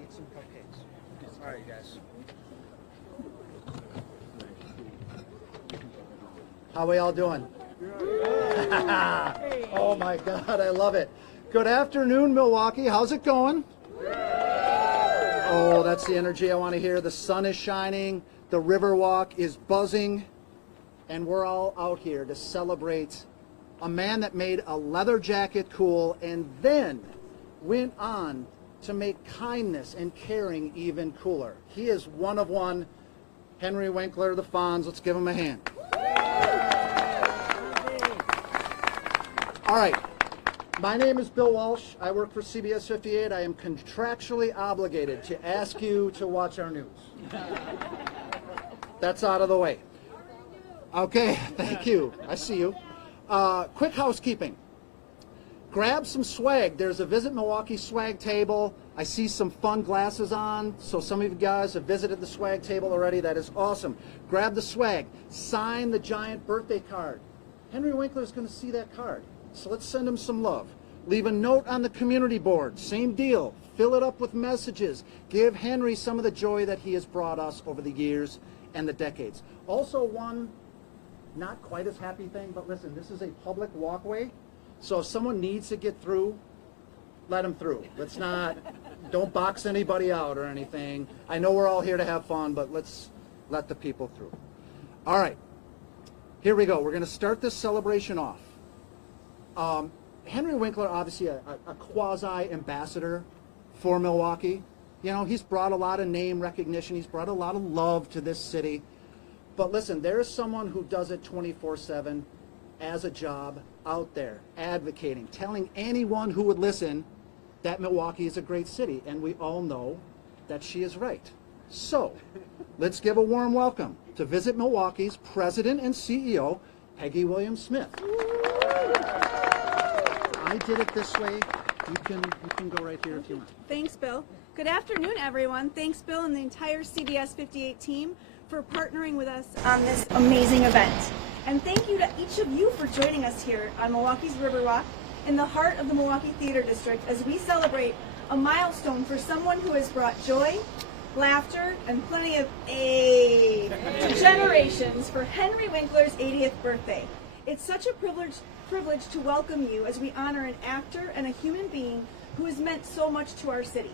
Eat some cupcakes. All right, guys. How we all doing? Oh my God, I love it. Good afternoon, Milwaukee. How's it going? Oh, that's the energy I want to hear. The sun is shining, the Riverwalk is buzzing, and we're all out here to celebrate a man that made a leather jacket cool and then went on to make kindness and caring even cooler. He is one of one, Henry Winkler, the Fonz. Let's give him a hand. All right. My name is Bill Walsh. I work for CBS 58. I am contractually obligated to ask you to watch our news. That's out of the way. Okay, thank you. I see you. Quick housekeeping. Grab some swag. There's a Visit Milwaukee swag table. I see some fun glasses on, so some of you guys have visited the swag table already. That is awesome. Grab the swag. Sign the giant birthday card. Henry Winkler is going to see that card. So let's send him some love. Leave a note on the community board. Same deal. Fill it up with messages. Give Henry some of the joy that he has brought us over the years and the decades. Also, one not quite as happy thing, but listen, this is a public walkway. So if someone needs to get through, let them through. Let's not, don't box anybody out or anything. I know we're all here to have fun, but let's let the people through. All right. Here we go. We're going to start this celebration off. Henry Winkler, obviously a quasi-ambassador for Milwaukee. You know, he's brought a lot of name recognition. He's brought a lot of love to this city. But listen, there is someone who does it 24/7 as a job out there, advocating, telling anyone who would listen that Milwaukee is a great city. And we all know that she is right. So let's give a warm welcome to Visit Milwaukee's President and CEO, Peggy Williams-Smith. I did it this way. You can go right here if you want. Thanks, Bill. Good afternoon, everyone. Thanks, Bill, and the entire CBS 58 team for partnering with us on this amazing event. And thank you to each of you for joining us here on Milwaukee's Riverwalk in the heart of the Milwaukee Theater District as we celebrate a milestone for someone who has brought joy, laughter, and plenty of aid to generations for Henry Winkler's 80th birthday. It's such a privilege to welcome you as we honor an actor and a human being who has meant so much to our city.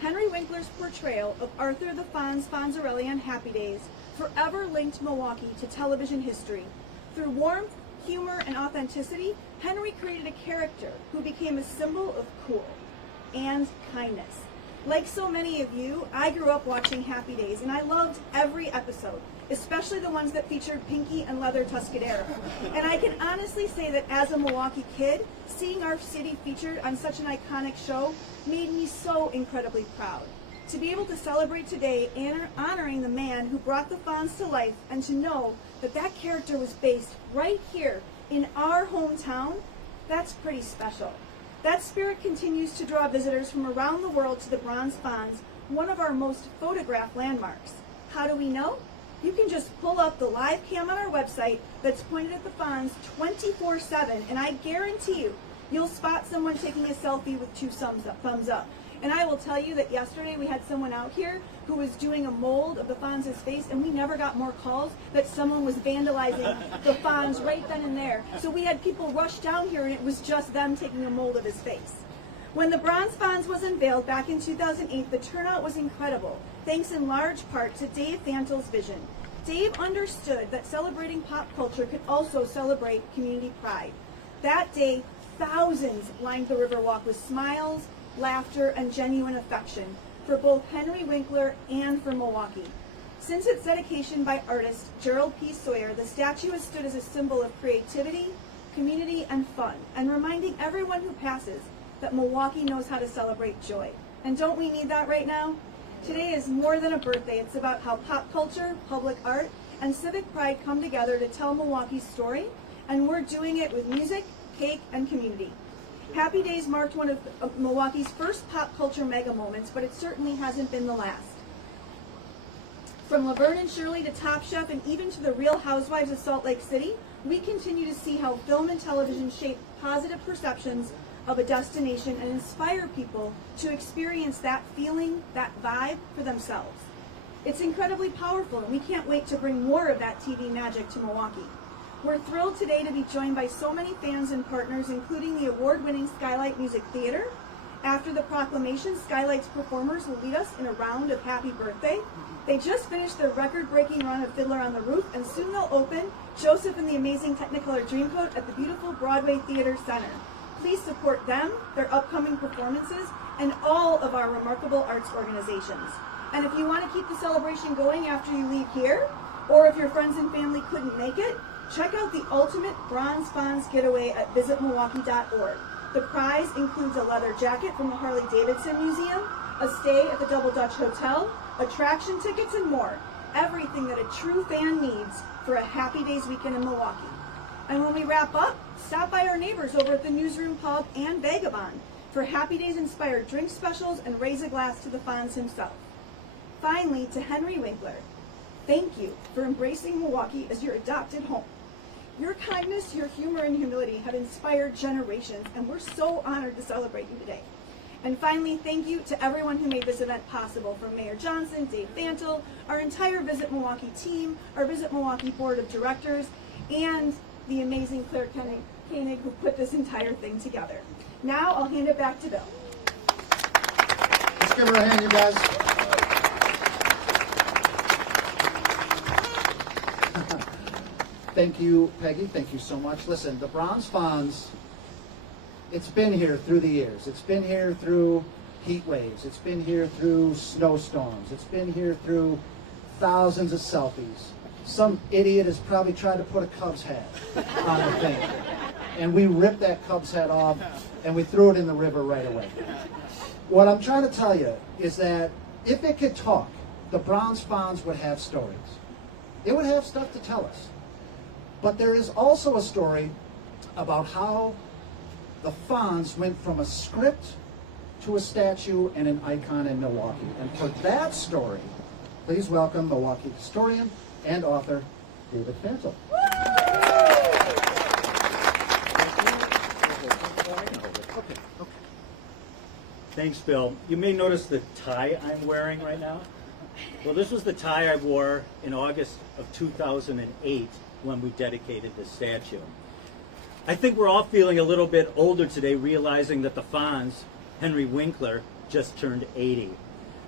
Henry Winkler's portrayal of Arthur the Fonz Fonzarelli on Happy Days forever linked Milwaukee to television history. Through warmth, humor, and authenticity, Henry created a character who became a symbol of cool and kindness. Like so many of you, I grew up watching Happy Days, and I loved every episode, especially the ones that featured Pinky and Leather Tuscadero. And I can honestly say that as a Milwaukee kid, seeing our city featured on such an iconic show made me so incredibly proud. To be able to celebrate today honoring the man who brought the Fonz to life, and to know that that character was based right here in our hometown, that's pretty special. That spirit continues to draw visitors from around the world to the Bronze Fonz, one of our most photographed landmarks. How do we know? You can just pull up the live cam on our website that's pointed at the Fonz 24/7, and I guarantee you'll spot someone taking a selfie with two thumbs up. And I will tell you that yesterday we had someone out here who was doing a mold of the Fonz's face, and we never got more calls that someone was vandalizing the Fonz right then and there. So we had people rush down here, and it was just them taking a mold of his face. When the Bronze Fonz was unveiled back in 2008, the turnout was incredible, thanks in large part to Dave Fantel's vision. Dave understood that celebrating pop culture could also celebrate community pride. That day, thousands lined the Riverwalk with smiles, laughter, and genuine affection for both Henry Winkler and for Milwaukee. Since its dedication by artist Gerald P. Sawyer, the statue has stood as a symbol of creativity, community, and fun, and reminding everyone who passes that Milwaukee knows how to celebrate joy. And don't we need that right now? Today is more than a birthday. It's about how pop culture, public art, and civic pride come together to tell Milwaukee's story, and we're doing it with music, cake, and community. Happy Days marked one of Milwaukee's first pop culture mega moments, but it certainly hasn't been the last. From Laverne and Shirley to Top Chef and even to the Real Housewives of Salt Lake City, we continue to see how film and television shape positive perceptions of a destination and inspire people to experience that feeling, that vibe for themselves. It's incredibly powerful, and we can't wait to bring more of that TV magic to Milwaukee. We're thrilled today to be joined by so many fans and partners, including the award-winning Skylight Music Theater. After the proclamation, Skylight's performers will lead us in a round of Happy Birthday. They just finished their record-breaking run of Fiddler on the Roof, and soon they'll open Joseph and the Amazing Technicolor Dreamcoat at the beautiful Broadway Theater Center. Please support them, their upcoming performances, and all of our remarkable arts organizations. And if you want to keep the celebration going after you leave here, or if your friends and family couldn't make it, check out the ultimate Bronze Fonz getaway at visitmilwaukee.org. The prize includes a leather jacket from the Harley-Davidson Museum, a stay at the Double Dutch Hotel, attraction tickets, and more. Everything that a true fan needs for a Happy Days weekend in Milwaukee. And when we wrap up, stop by our neighbors over at the Newsroom Pub and Vagabond for Happy Days inspired drink specials and raise a glass to the Fonz himself. Finally, to Henry Winkler, thank you for embracing Milwaukee as your adopted home. Your kindness, your humor, and humility have inspired generations, and we're so honored to celebrate you today. And finally, thank you to everyone who made this event possible, from Mayor Johnson, Dave Fantle, our entire Visit Milwaukee team, our Visit Milwaukee Board of Directors, and the amazing Claire Koenig who put this entire thing together. Now I'll hand it back to Bill. Let's give her a hand, you guys. Thank you, Peggy. Thank you so much. Listen, the Bronze Fonz, it's been here through the years. It's been here through heat waves. It's been here through snowstorms. It's been here through thousands of selfies. Some idiot has probably tried to put a Cubs hat on the thing. And we ripped that Cubs hat off and we threw it in the river right away. What I'm trying to tell you is that if it could talk, the Bronze Fonz would have stories. It would have stuff to tell us. But there is also a story about how the Fonz went from a script to a statue and an icon in Milwaukee. And for that story, please welcome Milwaukee historian and author David Fantle. Thanks, Bill. You may notice the tie I'm wearing right now. Well, this was the tie I wore in August of 2008 when we dedicated the statue. I think we're all feeling a little bit older today, realizing that the Fonz, Henry Winkler, just turned 80.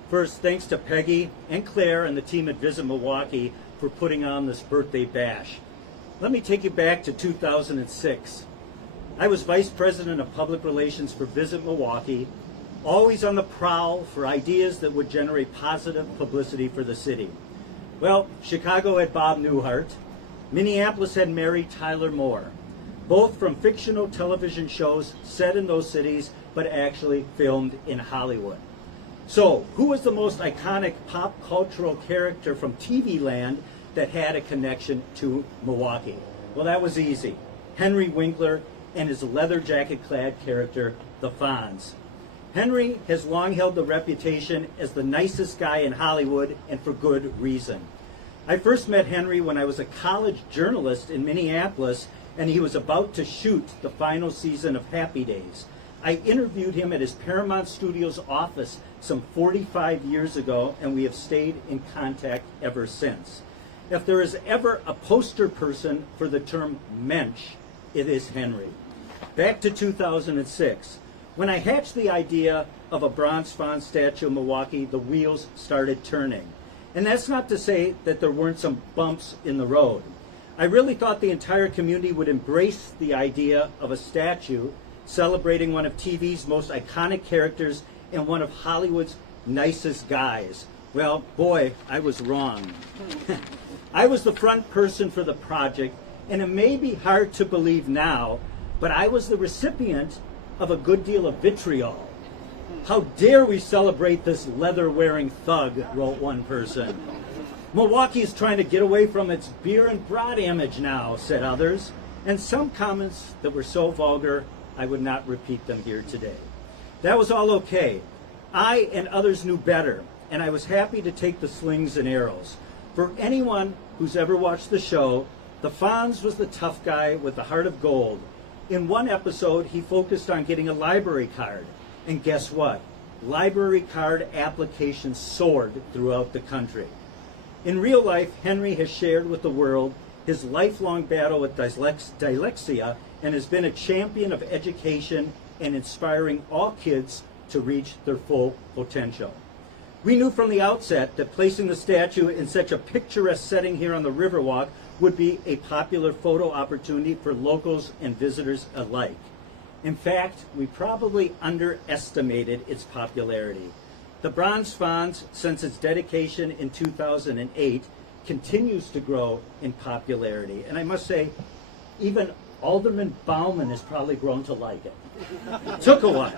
First, thanks to Peggy and Claire and the team at Visit Milwaukee for putting on this birthday bash. Let me take you back to 2006. I was Vice President of Public Relations for Visit Milwaukee, always on the prowl for ideas that would generate positive publicity for the city. Well, Chicago had Bob Newhart. Minneapolis had Mary Tyler Moore, both from fictional television shows set in those cities, but actually filmed in Hollywood. So, who was the most iconic pop cultural character from TV land that had a connection to Milwaukee? Well, that was easy. Henry Winkler and his leather jacket-clad character, the Fonz. Henry has long held the reputation as the nicest guy in Hollywood, and for good reason. I first met Henry when I was a college journalist in Minneapolis, and he was about to shoot the final season of Happy Days. I interviewed him at his Paramount Studios office some 45 years ago, and we have stayed in contact ever since. If there is ever a poster person for the term mensch, it is Henry. Back to 2006. When I hatched the idea of a Bronze Fonz statue in Milwaukee, the wheels started turning. And that's not to say that there weren't some bumps in the road. I really thought the entire community would embrace the idea of a statue celebrating one of TV's most iconic characters and one of Hollywood's nicest guys. Well, boy, I was wrong. I was the front person for the project, and it may be hard to believe now, but I was the recipient of a good deal of vitriol. How dare we celebrate this leather-wearing thug, wrote one person. Milwaukee is trying to get away from its beer and brat image now, said others. And some comments that were so vulgar, I would not repeat them here today. That was all okay. I and others knew better, and I was happy to take the slings and arrows. For anyone who's ever watched the show, the Fonz was the tough guy with the heart of gold. In one episode, he focused on getting a library card. And guess what? Library card applications soared throughout the country. In real life, Henry has shared with the world his lifelong battle with dyslexia and has been a champion of education and inspiring all kids to reach their full potential. We knew from the outset that placing the statue in such a picturesque setting here on the Riverwalk would be a popular photo opportunity for locals and visitors alike. In fact, we probably underestimated its popularity. The Bronze Fonz, since its dedication in 2008, continues to grow in popularity. And I must say, even Alderman Bauman has probably grown to like it. Took a while.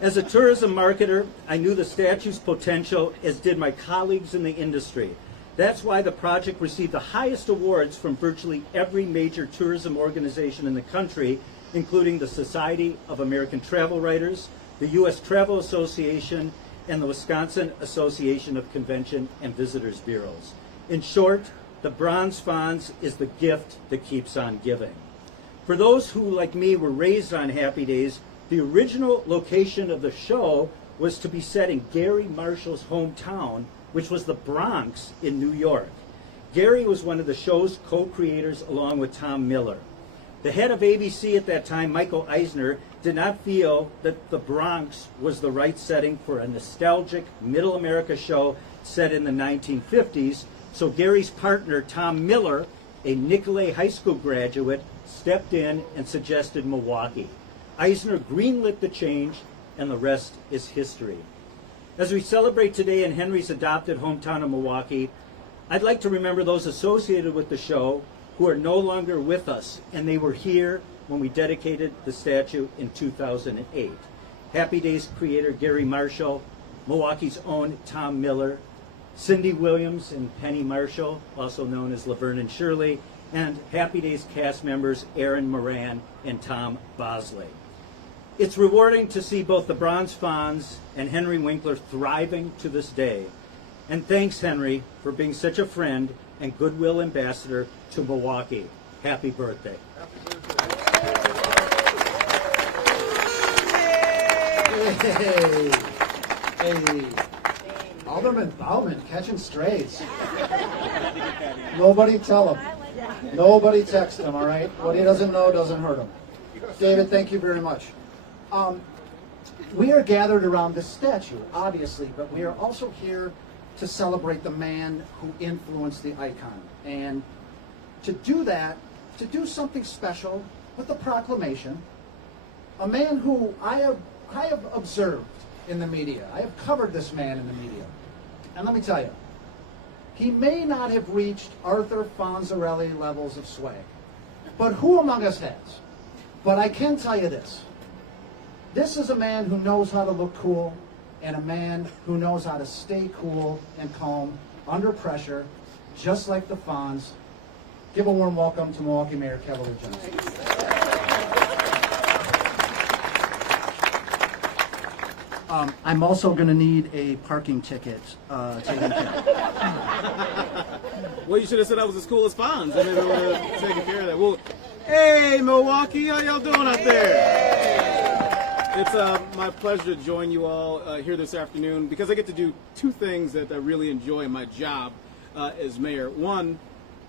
As a tourism marketer, I knew the statue's potential, as did my colleagues in the industry. That's why the project received the highest awards from virtually every major tourism organization in the country, including the Society of American Travel Writers, the U.S. Travel Association, and the Wisconsin Association of Convention and Visitors Bureaus. In short, the Bronze Fonz is the gift that keeps on giving. For those who, like me, were raised on Happy Days, the original location of the show was to be set in Gary Marshall's hometown, which was the Bronx in New York. Gary was one of the show's co-creators along with Tom Miller. The head of ABC at that time, Michael Eisner, did not feel that the Bronx was the right setting for a nostalgic Middle America show set in the 1950s, so Gary's partner, Tom Miller, a Nicolet High School graduate, stepped in and suggested Milwaukee. Eisner greenlit the change, and the rest is history. As we celebrate today in Henry's adopted hometown of Milwaukee, I'd like to remember those associated with the show who are no longer with us, and they were here when we dedicated the statue in 2008. Happy Days creator Gary Marshall, Milwaukee's own Tom Miller, Cindy Williams and Penny Marshall, also known as Laverne and Shirley, and Happy Days cast members Aaron Moran and Tom Bosley. It's rewarding to see both the Bronze Fonz and Henry Winkler thriving to this day. And thanks, Henry, for being such a friend and goodwill ambassador to Milwaukee. Happy birthday. Hey, hey. Alderman Bauman catching strays. Nobody tell him. Nobody text him, all right? What he doesn't know doesn't hurt him. David, thank you very much. We are gathered around this statue, obviously, but we are also here to celebrate the man who influenced the icon. And to do that, to do something special with the proclamation, a man who I have observed in the media. I have covered this man in the media. And let me tell you, he may not have reached Arthur Fonzarelli levels of swag, but who among us has? But I can tell you this. This is a man who knows how to look cool, and a man who knows how to stay cool and calm under pressure, just like the Fonz. Give a warm welcome to Milwaukee Mayor Cavalier Johnson. I'm also going to need a parking ticket taken care of. Well, you should have said I was as cool as Fonz, and then I would have taken care of that. Well, hey, Milwaukee, how y'all doing out there? It's my pleasure to join you all here this afternoon because I get to do two things that I really enjoy in my job as mayor. One,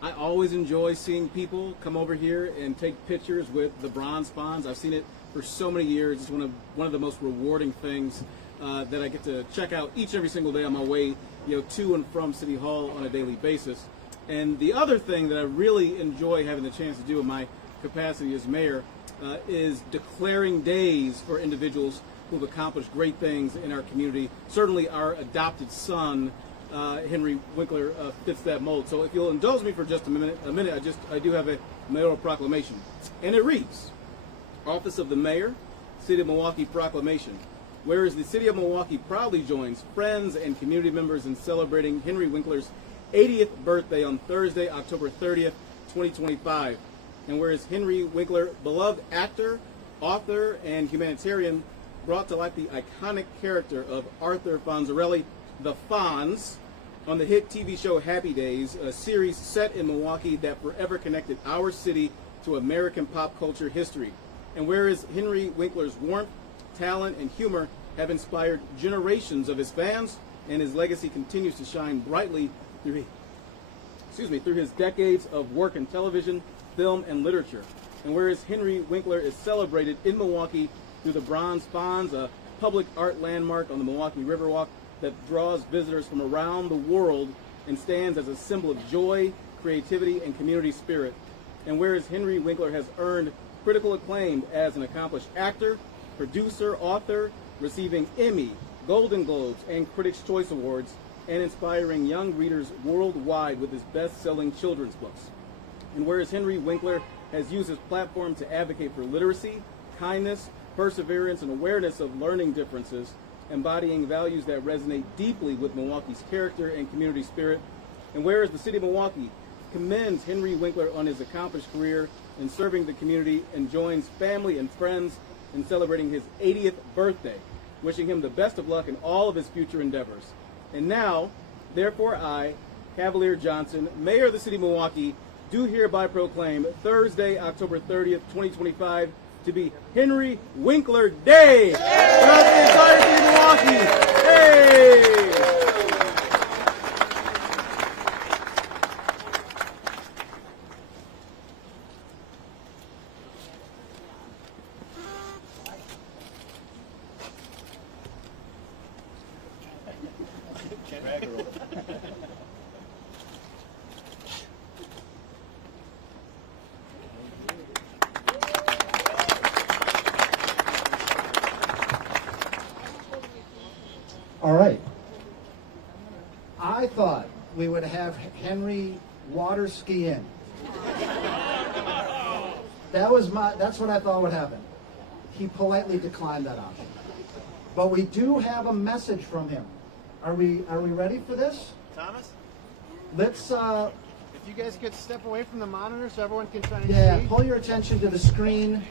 I always enjoy seeing people come over here and take pictures with the Bronze Fonz. I've seen it for so many years. It's one of the most rewarding things that I get to check out each and every single day on my way, to and from City Hall on a daily basis. And the other thing that I really enjoy having the chance to do in my capacity as mayor is declaring days for individuals who've accomplished great things in our community. Certainly our adopted son, Henry Winkler, fits that mold. So if you'll indulge me for just a minute, I do have a mayoral proclamation. And it reads, Office of the Mayor, City of Milwaukee Proclamation. Whereas the City of Milwaukee proudly joins friends and community members in celebrating Henry Winkler's 80th birthday on Thursday, October 30th, 2025. And whereas Henry Winkler, beloved actor, author, and humanitarian, brought to life the iconic character of Arthur Fonzarelli, the Fonz, on the hit TV show Happy Days, a series set in Milwaukee that forever connected our city to American pop culture history. And whereas Henry Winkler's warmth, talent, and humor have inspired generations of his fans, and his legacy continues to shine brightly through his decades of work in television, film, and literature. And whereas Henry Winkler is celebrated in Milwaukee through the bronze Fonz, a public art landmark on the Milwaukee Riverwalk that draws visitors from around the world and stands as a symbol of joy, creativity, and community spirit. And whereas Henry Winkler has earned critical acclaim as an accomplished actor, producer, author, receiving Emmy, Golden Globes, and Critics' Choice Awards, and inspiring young readers worldwide with his best-selling children's books. And whereas Henry Winkler has used his platform to advocate for literacy, kindness, perseverance, and awareness of learning differences, embodying values that resonate deeply with Milwaukee's character and community spirit. And whereas the city of Milwaukee commends Henry Winkler on his accomplished career in serving the community and joins family and friends in celebrating his 80th birthday, wishing him the best of luck in all of his future endeavors. And now, therefore I, Cavalier Johnson, Mayor of the City of Milwaukee, do hereby proclaim Thursday, October 30th, 2025, to be Henry Winkler Day throughout the entire city of Milwaukee. Hey! All right. I thought we would have Henry water ski in. That's what I thought would happen. He politely declined that option. But we do have a message from him. Are we ready for this? Thomas, Let's if you guys could step away from the monitor so everyone can try and see. pull your attention to the screen.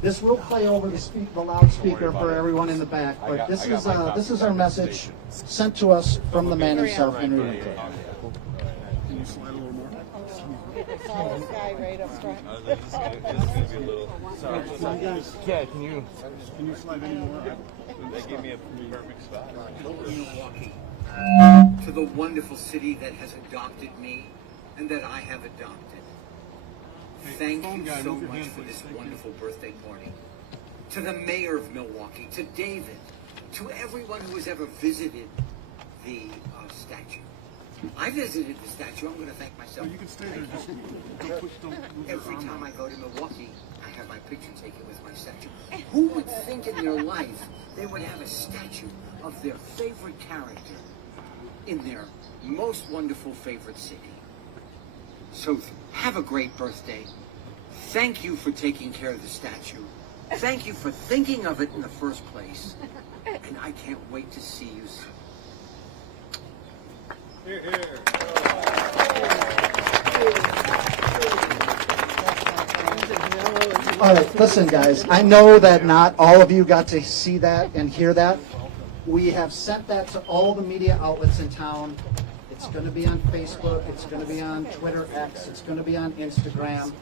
This will play over the loudspeaker for everyone in the back, but this is our message sent to us from the man himself, Henry Winkler. Can you slide a little more? Tallest guy right up front. This is gonna be a little. Sorry. Yeah, can you? Can you slide any more? They gave me a perfect spot. Milwaukee, to the wonderful city that has adopted me and that I have adopted. Thank you so much for this wonderful birthday party. To the mayor of Milwaukee, to David, to everyone who has ever visited the statue. I visited the statue. I'm going to thank myself. You can stay there. Just don't push. Don't move your Every arm time out. I go to Milwaukee, I have my picture taken with my statue. Who would think in their life they would have a statue of their favorite character in their most wonderful favorite city? So have a great birthday. Thank you for taking care of the statue. Thank you for thinking of it in the first place. And I can't wait to see you soon. Here, here. All right, listen, guys. I know that not all of you got to see that and hear that. We have sent that to all the media outlets in town. It's going to be on Facebook. It's going to be on Twitter X. It's going to be on Instagram.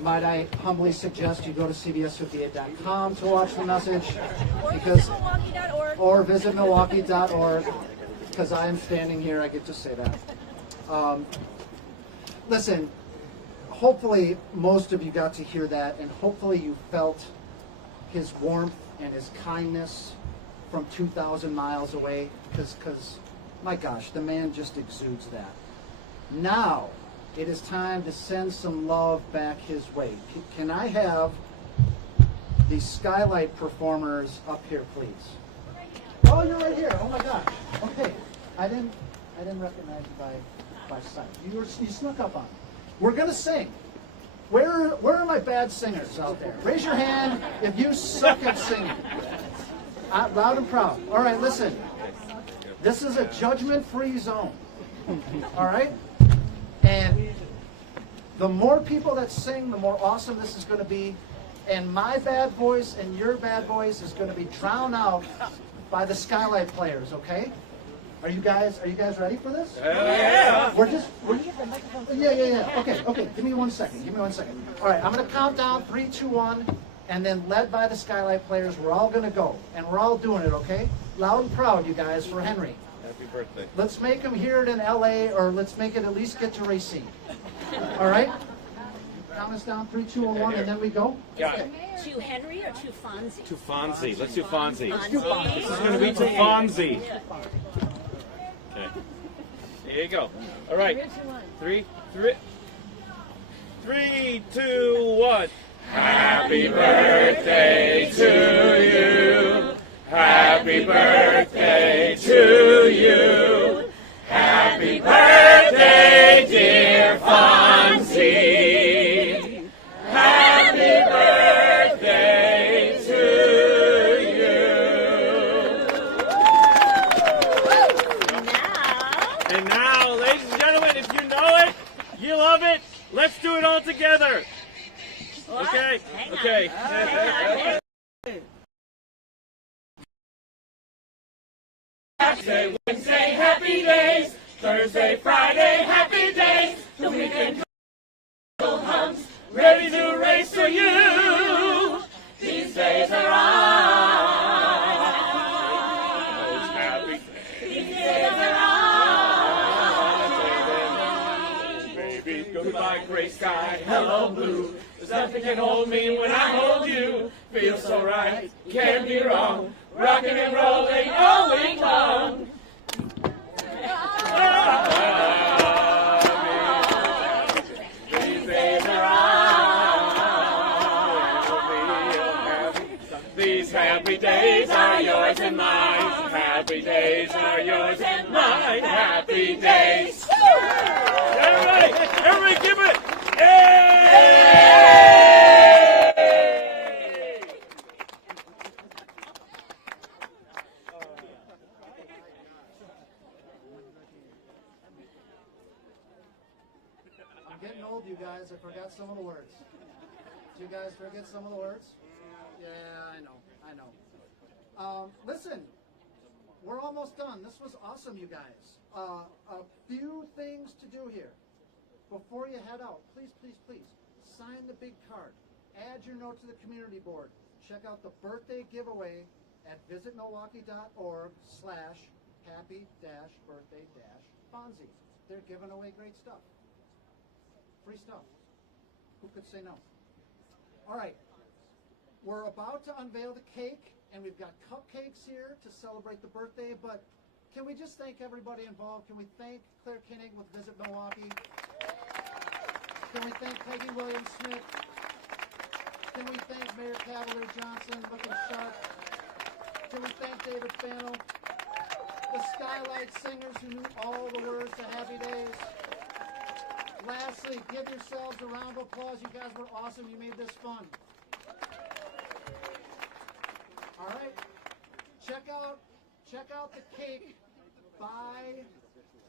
Might I humbly suggest you go to cbs58.com to watch the message, because or visit Milwaukee.org, because I am standing here. I get to say that. Listen. Hopefully, most of you got to hear that, and hopefully you felt his warmth and his kindness from 2,000 miles away, because, my gosh, the man just exudes that. Now, it is time to send some love back his way. Can I have the skylight performers up here, please? Oh, you're right here. Oh my gosh. Okay, I didn't recognize you by sight. You snuck up on me. We're going to sing. Where are my bad singers out there? Raise your hand if you suck at singing. Loud and proud. All right, listen. This is a judgment-free zone. All right? And the more people that sing, the more awesome this is going to be. And my bad voice and your bad voice is going to be drowned out by the skylight players, okay? Are you guys ready for this? Yeah. Yeah. Okay. Give me 1 second. All right, I'm gonna count down 3, 2, 1, and then led by the Skylight players, we're all gonna go, and we're all doing it. Okay? Loud and proud, you guys, for Henry. Happy birthday. Let's make him hear it in LA, or let's make it at least get to Racine. All right? Count us down 3, 2, 1, and then we go. Got it. To Henry or to Fonzie? To Fonzie. Let's do Fonzie. Fonzie. This is going to be to Fonzie. Okay. Here you go. All right. 3, 2, 1. Happy birthday to you. Happy birthday to you. Happy birthday, dear Fonzie. Happy birthday to you. And now, ladies and gentlemen, if you know it, you love it, let's do it all together. Okay? Okay. Wednesday, happy days. Thursday, Friday, happy days. The weekend comes, ready to race for you. These days are ours. Happy. These days are ours. Baby, goodbye, gray sky, hello, blue. There's nothing can hold me when I hold you. Feels so right, can't be wrong. Rocking and rolling all week long. These days are ours. These happy days are yours and mine. Happy days are yours and mine. Happy days. Everybody give it. Yay! I'm getting old, you guys. I forgot some of the words. Did you guys forget some of the words? Yeah, I know. Listen, we're almost done. This was awesome, you guys. A few things to do here. Before you head out, please, sign the big card. Add your note to the community board. Check out the birthday giveaway at visitmilwaukee.org/happy-birthday-Fonzie. They're giving away great stuff. Free stuff. Who could say no? All right. We're about to unveil the cake, and we've got cupcakes here to celebrate the birthday, but can we just thank everybody involved? Can we thank Claire Kinnig with Visit Milwaukee? Can we thank Peggy Williams-Smith? Can we thank Mayor Cavalier Johnson, looking sharp? Can we thank David Fannell? The Skylight Singers who knew all the words to Happy Days. Lastly, give yourselves a round of applause. You guys were awesome. You made this fun. All right. Check out the cake. Buy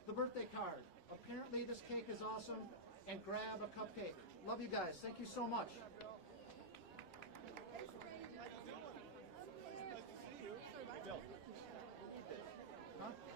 the birthday card. Apparently this cake is awesome. And grab a cupcake. Love you guys. Thank you so much. Huh?